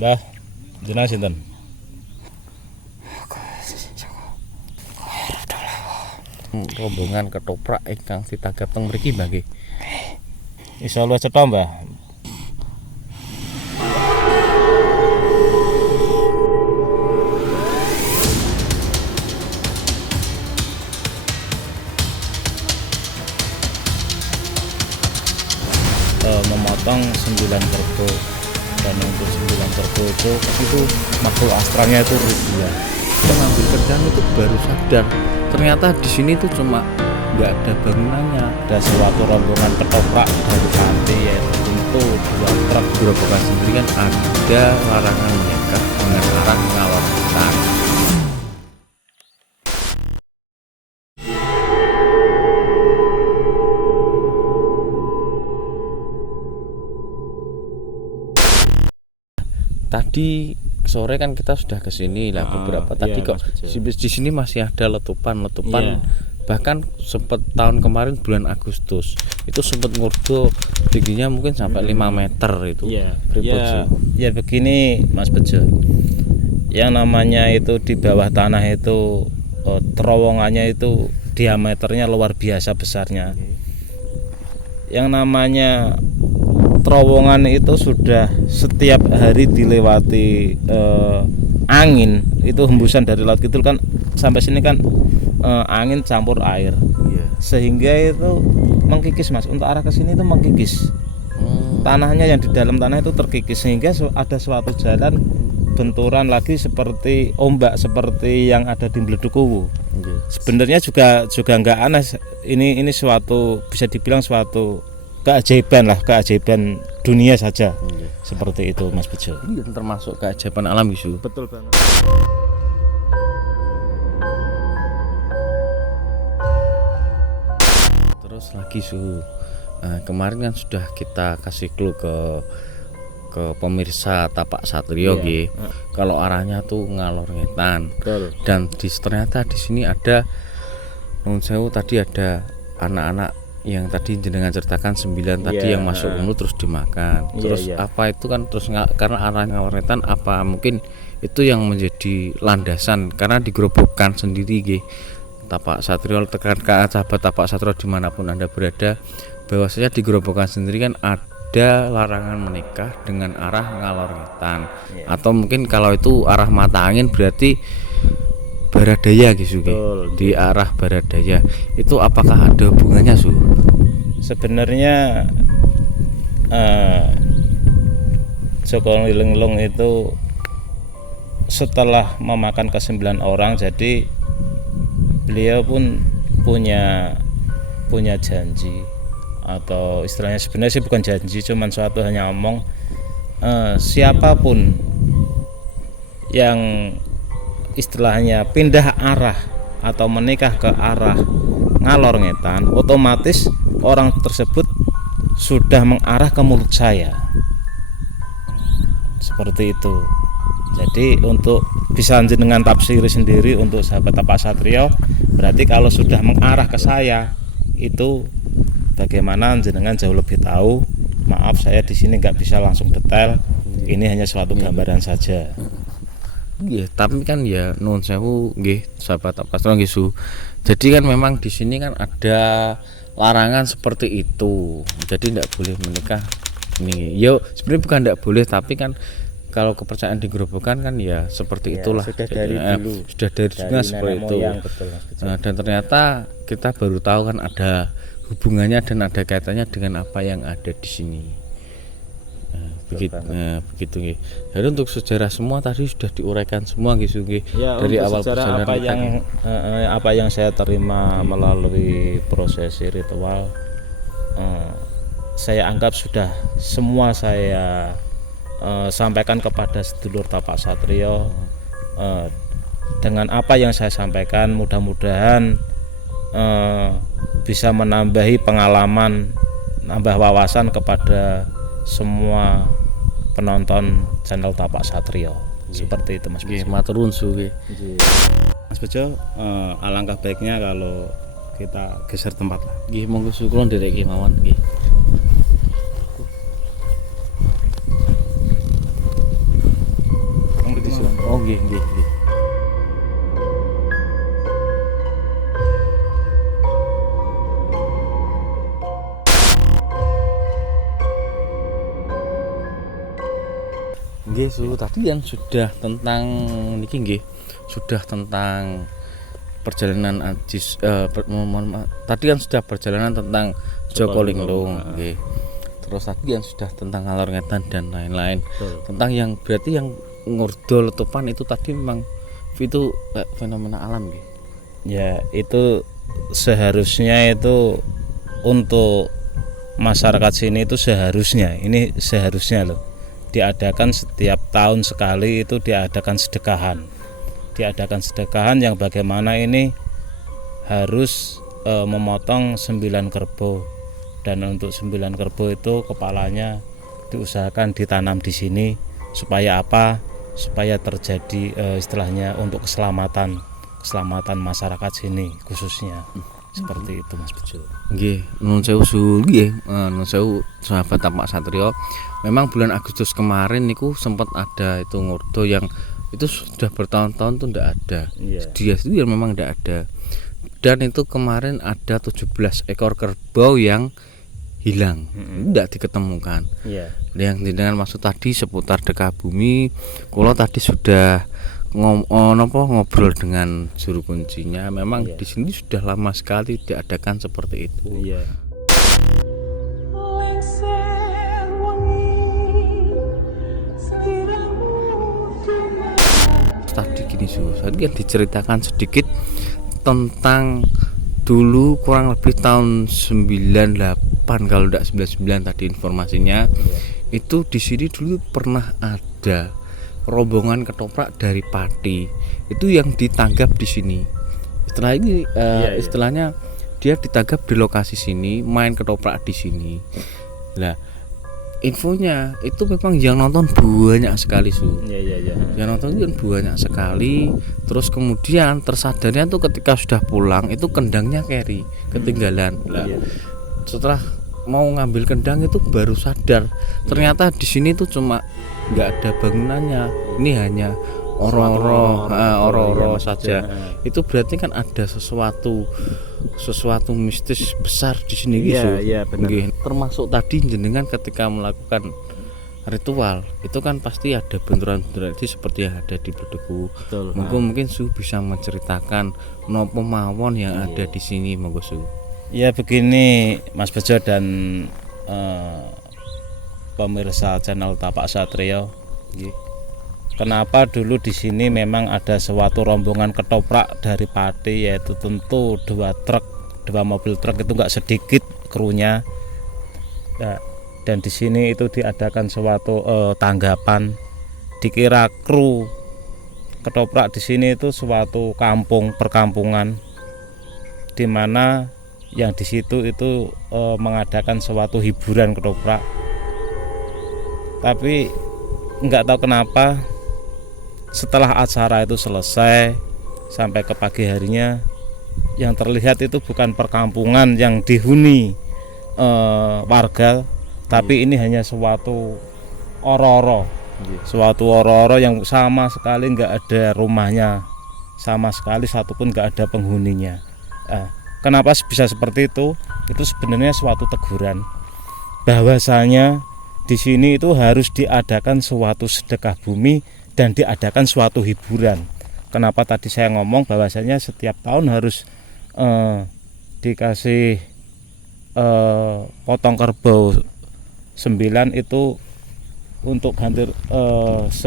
Mbah, jenengan sinten? Rombongan ketoprak ingkang ditagap teng mriki Mbah nggih. Iso luwih cetha, Mbah. Memotong 9 kerbau, dan untuk 9 kerbau itu makhluk astralnya itu ribuan. Pengambil kerjaan itu baru sadar ternyata di sini tuh cuma nggak ada bangunannya. Ada suatu rombongan ketoprak dari pantai, yaitu Itu 2 truk gerobak sendiri kan ada larangan menikah dengan arah ngalor hutan. Tadi sore kan kita sudah ke sini lah beberapa tadi iya, kok di sini masih ada letupan Iya. bahkan sempat tahun kemarin bulan Agustus itu sempat ngurdo tingginya mungkin sampai 5 meter itu. Pripun sih? Ya begini Mas Bejo, yang namanya itu di bawah tanah itu terowongannya itu diameternya luar biasa besarnya. Yang namanya terowongan itu sudah setiap hari dilewati angin, itu hembusan dari laut kidul kan sampai sini kan angin campur air, sehingga itu mengkikis Mas, untuk arah ke sini itu mengkikis. Tanahnya yang di dalam tanah itu terkikis, sehingga ada suatu jalan benturan lagi seperti ombak seperti yang ada di Bledukuwu. Sebenarnya juga nggak aneh, ini suatu bisa dibilang suatu keajaiban lah, keajaiban dunia saja. Seperti itu Mas Bejo. Ini termasuk keajaiban alam isu. Betul banget. Terus lagi suhu. Kemarin kan sudah kita kasih clue ke pemirsa Tapak Satrio nggih. Kalau arahnya tuh ngalor ngetan. Dan ternyata di sini ada nun sewu tadi ada anak-anak yang tadi jenengan ceritakan 9 tadi yang masuk dulu terus dimakan. Terus apa itu kan terus karena arahnya ngalor ngetan, apa mungkin itu yang menjadi landasan karena digerobokkan sendiri nggih. Tapak Satrio tekankan sahabat Tapak Satrio dimanapun Anda berada, bahwasanya di Gerobokan sendiri kan ada larangan menikah dengan arah ngalor ngetan. Atau mungkin kalau itu arah mata angin berarti barat daya gitu. Di arah barat daya itu apakah ada hubungannya Su? Sebenarnya Joko Linglung itu setelah memakan ke-9 orang, jadi beliau pun punya janji, atau istilahnya sebenarnya sih bukan janji, cuman suatu hanya omong, siapapun yang istilahnya pindah arah atau menikah ke arah ngalor ngetan, otomatis orang tersebut sudah mengarah ke mulut saya. Seperti itu. Jadi untuk bisa jenengan tafsiri sendiri untuk sahabat Tapak Satrio, berarti kalau sudah mengarah ke saya itu bagaimana jenengan jauh lebih tahu. Maaf saya di sini nggak bisa langsung detail. Ini hanya suatu gambaran saja. Iya, tapi kan ya nuwun sewu nggih sahabat Tapak Satrio nggih Su. Jadi kan memang di sini kan ada larangan seperti itu. Jadi tidak boleh menikah. Nih, yo sebenarnya bukan tidak boleh, tapi kan kalau kepercayaan di Gerobokan kan ya seperti itulah. Sudah dari dulu. Sudah dari juga seperti itu. Dan ternyata kita baru tahu kan ada hubungannya dan ada kaitannya dengan apa yang ada di sini. Begitu nggih. Jadi untuk sejarah semua tadi sudah diuraikan semua gitu nggih. Dari awal perjalanan apa yang saya terima melalui prosesi ritual, saya anggap sudah semua saya sampaikan kepada sedulur Tapak Satrio. Dengan apa yang saya sampaikan mudah-mudahan bisa menambahi pengalaman, nambah wawasan kepada semua penonton channel Tapak Satrio. Seperti itu Mas Bejo. Matur nuwun Su nggih. Mas Bejo, alangkah baiknya kalau kita geser tempat lah. Nggih, monggo Su kula ndereke mawon nggih. Nggih. Nggih, Su, tadi yang sudah tentang niki nggih, sudah tentang perjalanan tadi kan sudah perjalanan tentang Joko Linglung, nggih. Terus tadi yang sudah tentang Ngalor Ngetan dan lain-lain. Tentang yang berarti yang ngurdo letupan itu tadi memang itu fenomena alam nggih. Ya, itu seharusnya itu untuk masyarakat sini itu seharusnya loh diadakan setiap tahun sekali, itu diadakan sedekahan yang bagaimana ini harus memotong 9 kerbau, dan untuk 9 kerbau itu kepalanya diusahakan ditanam di sini supaya apa? Supaya terjadi istilahnya untuk keselamatan masyarakat sini khususnya. Seperti itu Mas Bejo. Nggih, nuwun sewu Su, nggih. Nuwun sewu sahabat Tapak Satrio. Memang bulan Agustus kemarin niku sempat ada itu ngurdo yang itu sudah bertahun-tahun tuh ndak ada. Dia itu yang memang ndak ada. Dan itu kemarin ada 17 ekor kerbau yang hilang, ndak diketemukan. Yang dengan maksud tadi seputar Dekabumi, kula tadi sudah ngobrol dengan juru kuncinya. Memang di sini sudah lama sekali diadakan seperti itu. Tadi gini Su, tadi yang diceritakan sedikit tentang dulu kurang lebih tahun 98 kalau tidak 99 tadi informasinya. Itu di sini dulu pernah ada rombongan ketoprak dari Pati itu yang ditangkap di sini. Setelah ini istilahnya dia ditangkap di lokasi sini, main ketoprak di sini. Nah, infonya itu memang yang nonton banyak sekali Su. Yang nonton itu banyak sekali. Terus kemudian tersadarnya tuh ketika sudah pulang itu kendangnya carry ketinggalan. Nah, setelah mau ngambil kendang itu baru sadar ternyata di sini tuh cuma nggak ada bangunannya, ini hanya oro-oro saja. Itu berarti kan ada sesuatu mistis besar di sini gitu. Benar. Termasuk tadi jenengan ketika melakukan ritual itu kan pasti ada benturan-benturan seperti yang ada di Bedegu. Mungkin Su bisa menceritakan nopo mawon yang ada di sini, monggo Su. Ya begini Mas Bejo dan pemirsa channel Tapak Satrio. Kenapa dulu di sini memang ada suatu rombongan ketoprak dari Pati, yaitu tentu 2 mobil truk itu nggak sedikit krunya. Nah, dan di sini itu diadakan suatu tanggapan, dikira kru ketoprak di sini itu suatu perkampungan di mana yang di situ itu mengadakan suatu hiburan ketoprak. Tapi nggak tahu kenapa setelah acara itu selesai sampai ke pagi harinya yang terlihat itu bukan perkampungan yang dihuni warga, tapi ini hanya suatu oro-oro yang sama sekali nggak ada rumahnya, sama sekali satupun nggak ada penghuninya. Kenapa bisa seperti itu? Itu sebenarnya suatu teguran bahwasanya di sini itu harus diadakan suatu sedekah bumi dan diadakan suatu hiburan. Kenapa tadi saya ngomong bahwasanya setiap tahun harus dikasih potong kerbau 9 itu untuk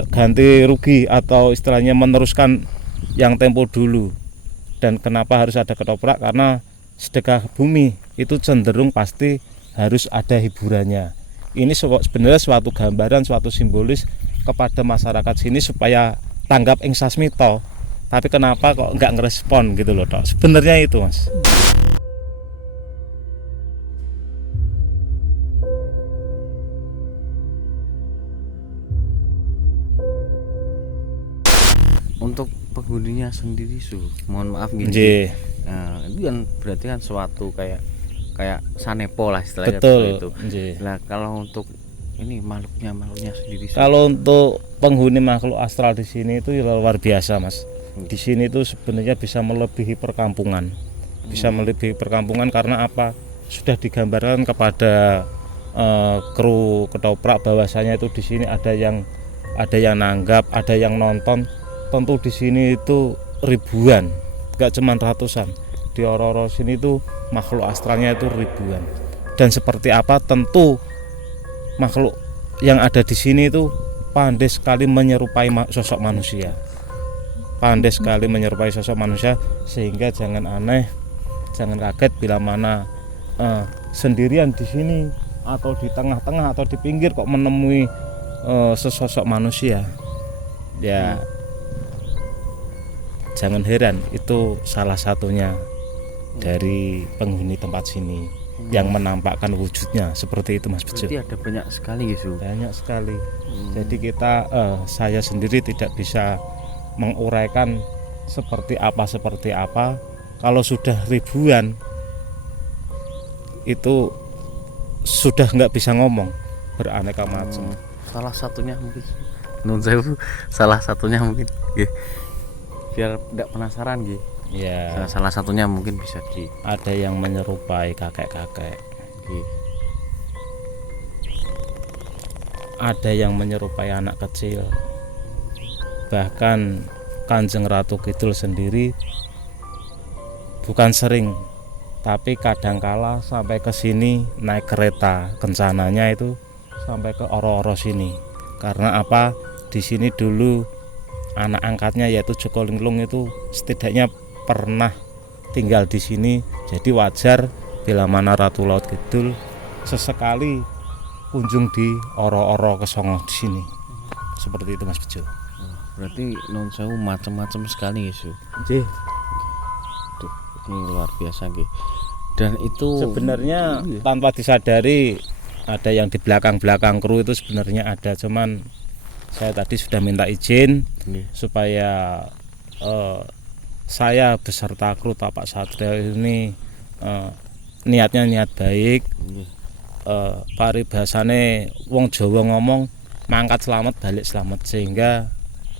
ganti rugi atau istilahnya meneruskan yang tempo dulu. Dan kenapa harus ada ketoprak? Karena sedekah bumi itu cenderung pasti harus ada hiburannya. Ini sebenarnya suatu gambaran, suatu simbolis kepada masyarakat sini supaya tanggap ing sasmito. Tapi kenapa kok nggak ngerespon gitu loh Tok? Sebenarnya itu Mas. Untuk penghuninya sendiri Su, mohon maaf gini. Nah, itu kan berarti kan suatu kayak sanepo lah istilahnya. Betul itu. Nah, kalau untuk ini makhluknya sendiri? Kalau untuk penghuni makhluk astral di sini itu luar biasa, Mas. Di sini itu sebenarnya bisa melebihi perkampungan. Bisa melebihi perkampungan karena apa? Sudah digambarkan kepada kru ketoprak bahwasanya itu di sini ada yang nanggap, ada yang nonton. Tentu di sini itu ribuan, gak cuma ratusan. Di Ororo sini itu makhluk astralnya itu ribuan. Dan seperti apa? Tentu makhluk yang ada di sini itu pandai sekali menyerupai sosok manusia. Pandai sekali menyerupai sosok manusia, sehingga jangan aneh, jangan kaget bila mana sendirian di sini atau di tengah-tengah atau di pinggir kok menemui sesosok manusia. Ya, jangan heran, itu salah satunya dari penghuni tempat sini yang menampakkan wujudnya seperti itu, Mas Bejo. Berarti ada banyak sekali gitu. Banyak sekali. Jadi kita saya sendiri tidak bisa menguraikan seperti apa. Kalau sudah ribuan itu sudah nggak bisa ngomong, beraneka macam. Salah satunya mungkin salah satunya mungkin biar tidak penasaran gitu. Ya, Salah satunya mungkin bisa ada yang menyerupai kakek-kakek. Ada yang menyerupai anak kecil. Bahkan Kanjeng Ratu Kidul sendiri bukan sering, tapi kadangkala sampai ke sini naik kereta kencananya itu sampai ke Ororo sini. Karena apa? Di sini dulu anak angkatnya yaitu Joko Linglung itu setidaknya pernah tinggal di sini. Jadi wajar bila mana Ratu Laut Kidul sesekali kunjung di Oro-Oro Kesongo di sini. Seperti itu, Mas Bejo. Berarti non sewu macam-macam sekali gitu. Nggih. Ini luar biasa gitu. Dan itu Sebenarnya tanpa disadari ada yang di belakang kru itu sebenarnya ada, cuman saya tadi sudah minta izin supaya saya beserta kru Tapak Satrio ini niatnya niat baik. Paribasane wong Jawa ngomong mangkat selamat balik selamat, sehingga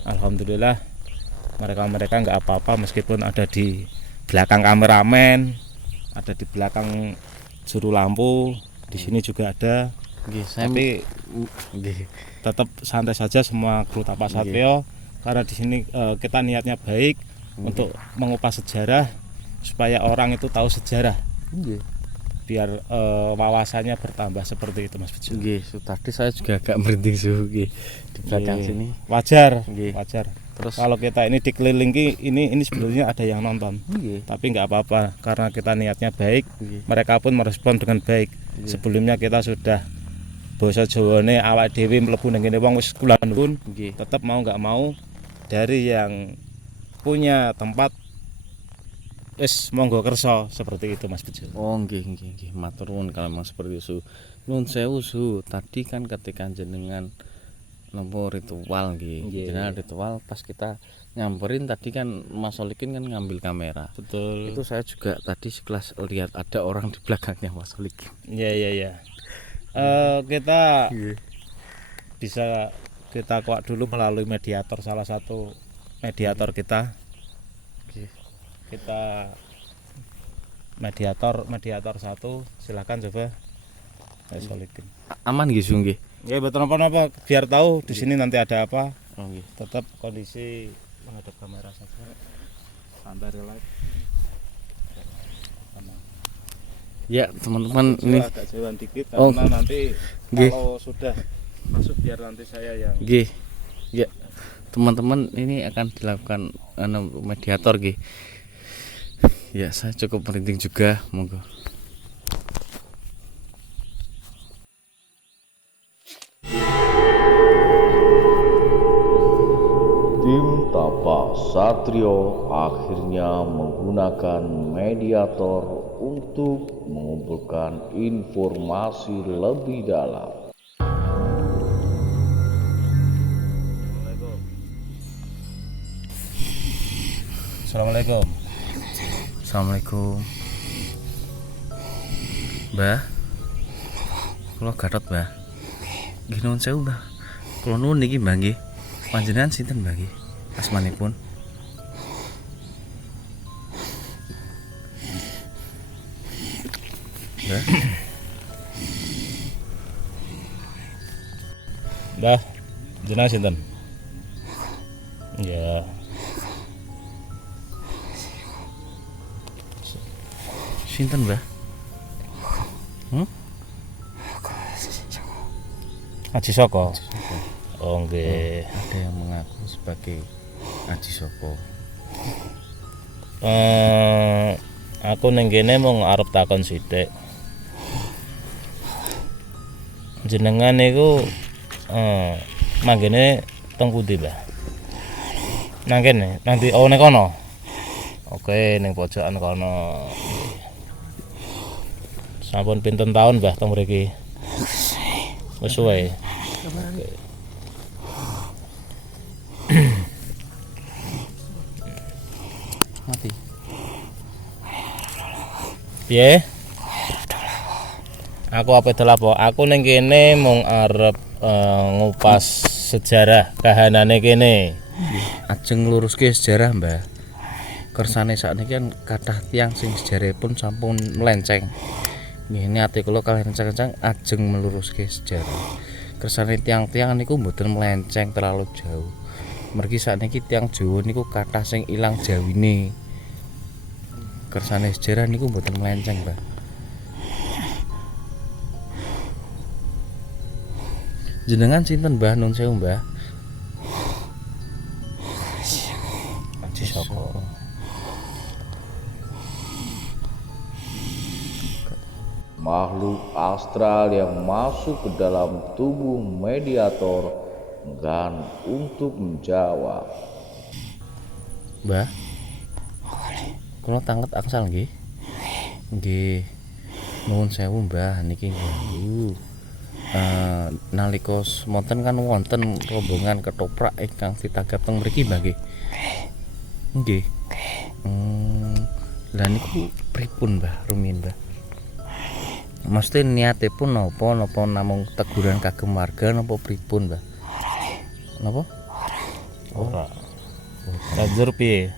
alhamdulillah mereka nggak apa-apa meskipun ada di belakang kameramen, ada di belakang juru lampu, di sini juga ada. Tapi tetap santai saja semua kru Tapak Satrio, karena di sini kita niatnya baik untuk mengupas sejarah supaya orang itu tahu sejarah. Biar wawasannya bertambah seperti itu, Mas Bejo. Tadi saya juga agak merinding di belakang sini. Wajar. Terus kalau kita ini dikelilingi ini sebenarnya ada yang nonton. Tapi nggak apa-apa karena kita niatnya baik. Mereka pun merespon dengan baik. Sebelumnya kita sudah basa Jawane awak dhewe mlebu nang kene wong wis kula nuwun. Tetap mau nggak mau dari yang punya tempat wis monggo kersa, seperti itu, Mas Bejo. Oh nggih. Matur nuwun kalau memang seperti itu. Nuwun sewu Su. Tadi kan ketika jenengan nomor ritual nggih. Jenengan ritual pas kita nyamperin tadi kan Mas Solikin kan ngambil kamera. Betul. Itu saya juga tadi sekelas lihat ada orang di belakangnya Mas Solikin. Iya. Kita bisa kita kuak dulu melalui mediator, salah satu mediator kita. Kita mediator satu, silakan coba Mas Solikin. Aman nggih Su nggih. Ya betul apa biar tahu di sini nanti ada apa. Oh nggih. Tetap kondisi menghadap kamera saja. Santai relax. Ya teman-teman ini agak jauhan dikit karena nanti kalau sudah masuk biar nanti saya yang ya teman-teman ini akan dilakukan mediator nggih. Ya saya cukup merinding juga, monggo. Tim Tapak Satrio akhirnya menggunakan mediator untuk mengumpulkan informasi lebih dalam. Assalamualaikum. Assalamualaikum. Mbah. Kula Gatot, Mbah. Nggih nuwun sewu Mbah. Kula nuwun niki Mbah nggih. Panjenengan sinten Mbah nggih? Asmanipun? Mbah. Mbah, jenengan sinten? Ya. Sinten Mbah? Aji Soko. Oh nggih. Ada yang mengaku sebagai Aji Soko. Aku ning kene mung arep takon sithik. Jenengan niku manggene teng pundi, Mbah? Nang kene, nanti ning kono. Oke, ning pojokan kono. Sampun pinten taun, Mbah, teng mriki? Wis suwe. Mati. Piye? Aku apa apa? Aku ning kene mung arep ngupas sejarah kahanane kene. Ajeng ngluruske sejarah Mbah. Kersane sakniki kan kathah tiyang sing sejarahipun sampun melenceng. Nggih niate kula kalih kencang-kencang ajeng meluruske sejarah. Kersane tiyang-tiyang niku mboten melenceng terlalu jauh. Mergi sakniki tiyang Jawa niku kathah sing ilang jawine. Kersane sejarah niku mboten melenceng, Mbah. Jenengan sinten Mbah nun sewu Mbah? Aji Soko. Makhluk astral yang masuk ke dalam tubuh mediator enggan untuk menjawab. Mbah. Kula tanget angsal nggih. Nggih. Nuwun sewu Mbah niki nggih. Nalika semonten kan wonten rombongan ketoprak ingkang ditangkap teng mriki Mbah nggih. Nggih. Lah niku pripun Mbah rumiyin Mbah? Mesti niatipun napa namung teguran kagem warga napa pripun Mbah? Napa? Ora. Banjur piye?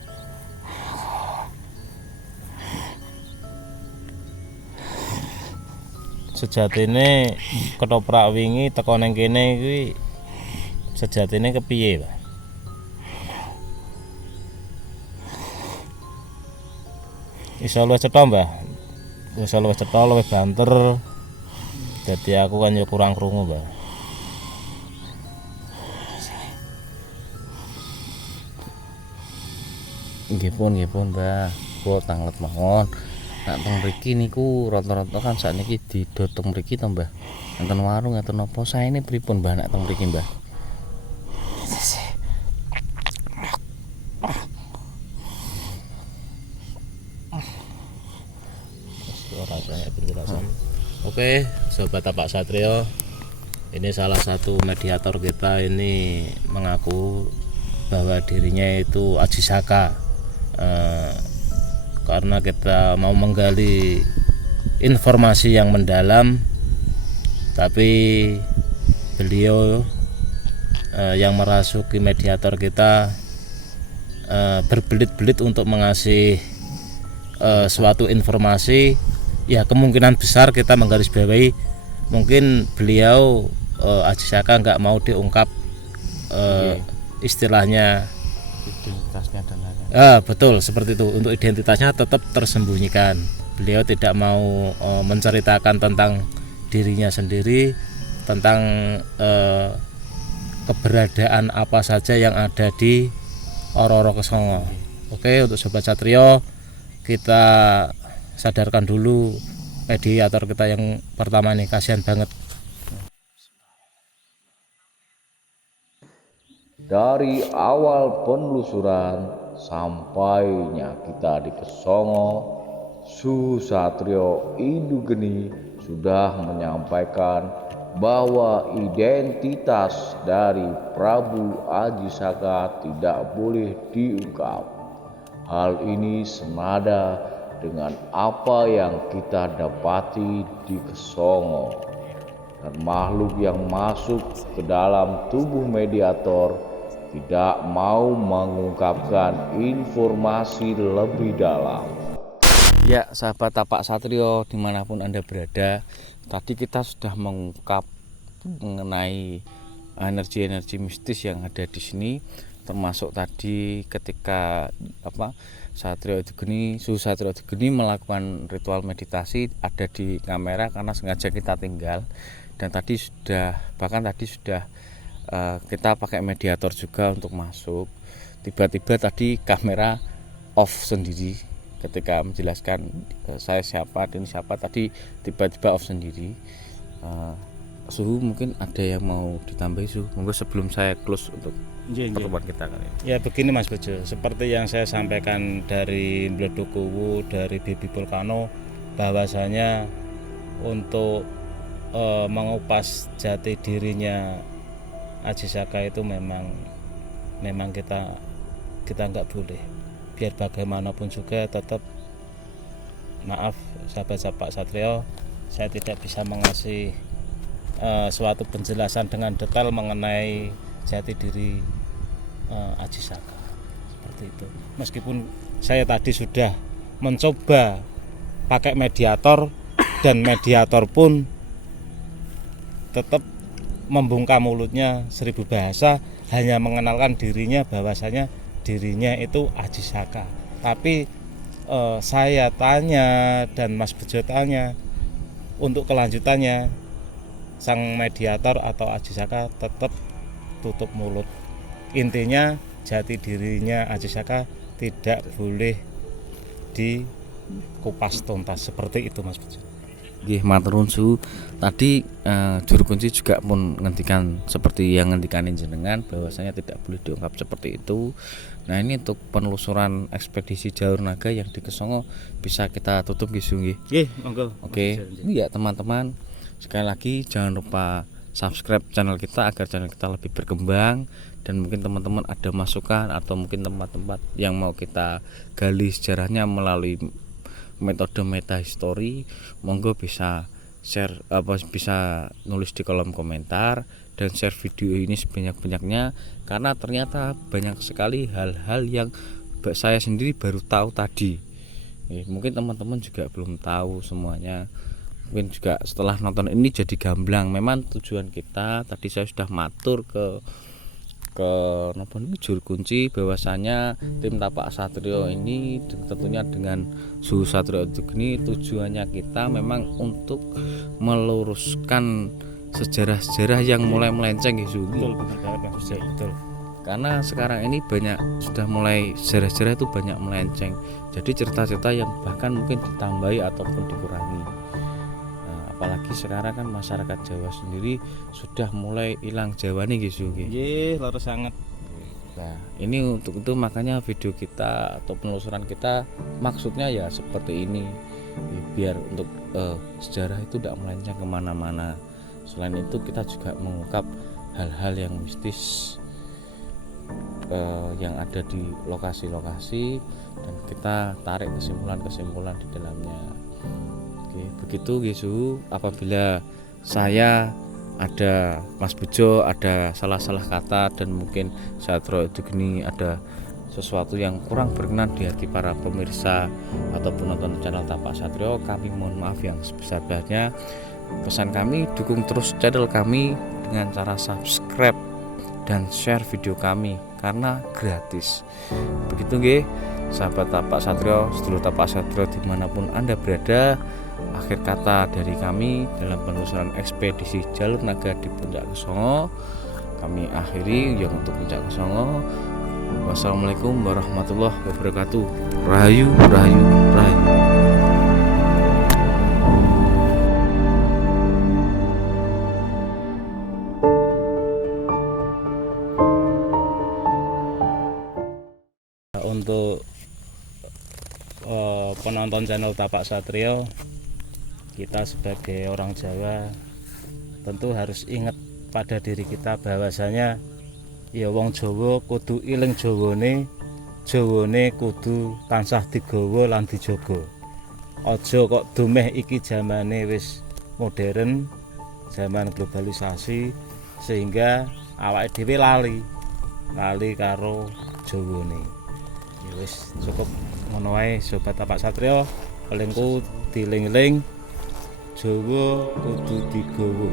Sejatine ketoprak wingi teko ning kene kuwi sejatine kepiye, Pak? Iso luwih cetha, Mbah. Iso luwih cetha, luwih banter. Dadi aku kan ya kurang krungu, Mbah. Nggih pun Mbah. Kula tanget mawon. Nek teng mriki niku rata-rata kan sakniki didot teng mriki to Mbah. Enten warung enten apa saene pripun Mbah nek teng mriki Mbah? Rasanya penjelasan. Oke, sobat Tapak Satrio, ini salah satu mediator kita ini mengaku bahwa dirinya itu Aji Saka. Karena kita mau menggali informasi yang mendalam, tapi beliau yang merasuki mediator kita berbelit-belit untuk mengasih suatu informasi. Ya kemungkinan besar kita menggarisbawahi mungkin beliau Aji Saka nggak mau diungkap istilahnya Identitasnya dan lain-lain. betul seperti itu, untuk identitasnya tetap tersembunyikan. Beliau tidak mau menceritakan tentang dirinya sendiri, tentang keberadaan apa saja yang ada di Ororo Kesongo. Oke, untuk sobat Satrio, kita sadarkan dulu mediator kita yang pertama nih, kasihan banget. Dari awal penelusuran sampainya kita di Kesongo, Susatrio Indugeni sudah menyampaikan bahwa identitas dari Prabu Aji Saka tidak boleh diungkap. Hal ini senada dengan apa yang kita dapati di Kesongo. dan makhluk yang masuk ke dalam tubuh mediator tidak mau mengungkapkan informasi lebih dalam. Ya, sahabat Tapak Satrio dimanapun Anda berada, tadi kita sudah mengungkap mengenai energi-energi mistis yang ada di sini, termasuk tadi ketika Satrio Edugeni, Suhu Satrio Edugeni melakukan ritual meditasi ada di kamera karena sengaja kita tinggal, dan tadi sudah kita pakai mediator juga untuk masuk. Tiba-tiba tadi kamera off sendiri ketika menjelaskan saya siapa dan siapa, tadi tiba-tiba off sendiri. Suhu, mungkin ada yang mau ditambahi Suhu? Monggo sebelum saya close untuk pertemuan kita kali ini. Ya begini Mas Bejo, seperti yang saya sampaikan dari Mledokuwu, dari Baby Volcano, bahwasanya untuk mengupas jati dirinya Aji Saka itu memang kita nggak boleh. Biar bagaimanapun juga tetap, maaf sahabat-sahabat Satrio, saya tidak bisa mengasih suatu penjelasan dengan detail mengenai jati diri Aji Saka seperti itu. Meskipun saya tadi sudah mencoba pakai mediator dan mediator pun tetap membungkam mulutnya 1000 bahasa, hanya mengenalkan dirinya bahwasanya dirinya itu Aji Saka. Tapi saya tanya dan Mas Bejo tanya, untuk kelanjutannya sang mediator atau Aji Saka tetap tutup mulut. Intinya jati dirinya Aji Saka tidak boleh dikupas tuntas, seperti itu Mas Bejo. Nggih, matur nuwun Suhu. Tadi juru kunci juga pun ngendikan seperti yang ngendikanin jenengan bahwasanya tidak boleh diungkap seperti itu. Nah, ini untuk penelusuran ekspedisi Jalur Naga yang di Kesongo bisa kita tutup nggih Suhu nggih. Nggih, monggo. Oke. Ini ya teman-teman, sekali lagi jangan lupa subscribe channel kita agar channel kita lebih berkembang, dan mungkin teman-teman ada masukan atau mungkin tempat-tempat yang mau kita gali sejarahnya melalui metode meta history, monggo bisa share bisa nulis di kolom komentar dan share video ini sebanyak-banyaknya, karena ternyata banyak sekali hal-hal yang saya sendiri baru tahu tadi. Mungkin teman-teman juga belum tahu semuanya. Mungkin juga setelah nonton ini jadi gamblang. Memang tujuan kita tadi saya sudah matur ke juru kunci bahwasanya tim Tapak Satrio ini tentunya dengan Suhu Satrio Edugeni, tujuannya kita memang untuk meluruskan sejarah-sejarah yang mulai melenceng ya Suhu. Betul. Karena sekarang ini sudah mulai sejarah-sejarah itu banyak melenceng. Jadi cerita-cerita yang bahkan mungkin ditambahi ataupun dikurangi. Apalagi sekarang kan masyarakat Jawa sendiri sudah mulai hilang Jawa nih gitu. Nggih, loro sangat. Nah, ini untuk itu makanya video kita atau penelusuran kita maksudnya ya seperti ini, biar untuk sejarah itu tidak melenceng kemana-mana. Selain itu kita juga mengungkap hal-hal yang mistis yang ada di lokasi-lokasi, dan kita tarik kesimpulan-kesimpulan di dalamnya. Begitu Yesu, apabila saya ada Mas Bejo ada salah-salah kata dan mungkin Satrio Edugeni ada sesuatu yang kurang berkenan di hati para pemirsa ataupun nonton channel Tapak Satrio, kami mohon maaf yang sebesar-besarnya. Pesan kami, dukung terus channel kami dengan cara subscribe dan share video kami karena gratis. Begitu nggih, sahabat Tapak Satrio, sedulur Tapak Satrio dimanapun Anda berada. Akhir kata dari kami dalam penelusuran ekspedisi Jalur Naga di Puncak Kesongo, kami akhiri yang untuk Puncak Kesongo. Wassalamualaikum warahmatullahi wabarakatuh. Rahayu, rahayu, rahayu. Untuk penonton channel Tapak Satrio, kita sebagai orang Jawa tentu harus ingat pada diri kita bahwasanya ya wong Jawa kudu iling Jawane kudu tansah digawa lan dijaga. Aja kok dumeh iki zamane wis modern, zaman globalisasi sehingga awake dhewe lali karo Jawane. Ya wis cukup ngono wae sobat Tapak Satrio, pelingku dieling-eling Jawa kudu digawa.